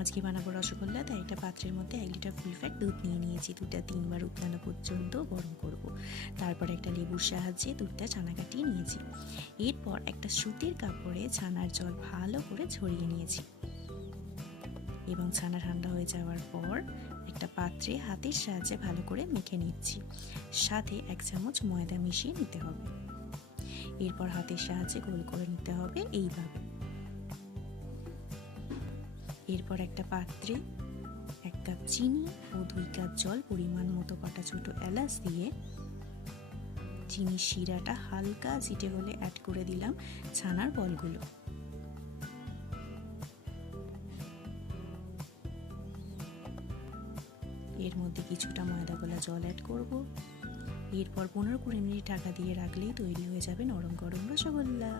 আজকে বানাবো রসগোল্লা, তাই একটা পাত্রের মধ্যে 1 লিটার ফুল ফ্যাট দুধ নিয়ে নিয়েছি। দুধটা 3 বার উতলানো পর্যন্ত গরম করব। তারপর একটা লেবুর সাহায্যে দুধটা ছানা কাটিয়ে নিয়েছি। এরপর একটা সুতির কাপড়ে ছানার জল ভালো করে ঝরিয়ে নিয়েছি এবং ছানা ঠান্ডা হয়ে যাওয়ার পর একটা পাত্রে হাতের সাহায্যে ভালো করে মেখে নিচ্ছি। সাথে 1 চামচ ময়দা মিশিয়ে নিতে হবে। এরপর হাতের সাহায্যে গোল করে নিতে হবে এইভাবে। এরপর একটা পাত্রে 1 কাপ চিনি ও 2 কাপ জল পরিমাণ মতো কটা ছোট এলাচ দিয়ে চিনির শিরাটা হালকা চিটে হলে অ্যাড করে দিলাম ছানার বলগুলো। এর মধ্যে কিছুটা ময়দা গোলা জল অ্যাড করব। এরপর 15-20 মিনিট ঢাকা দিয়ে রাখলেই তৈরি হয়ে যাবে নরম গরম রসগোল্লা।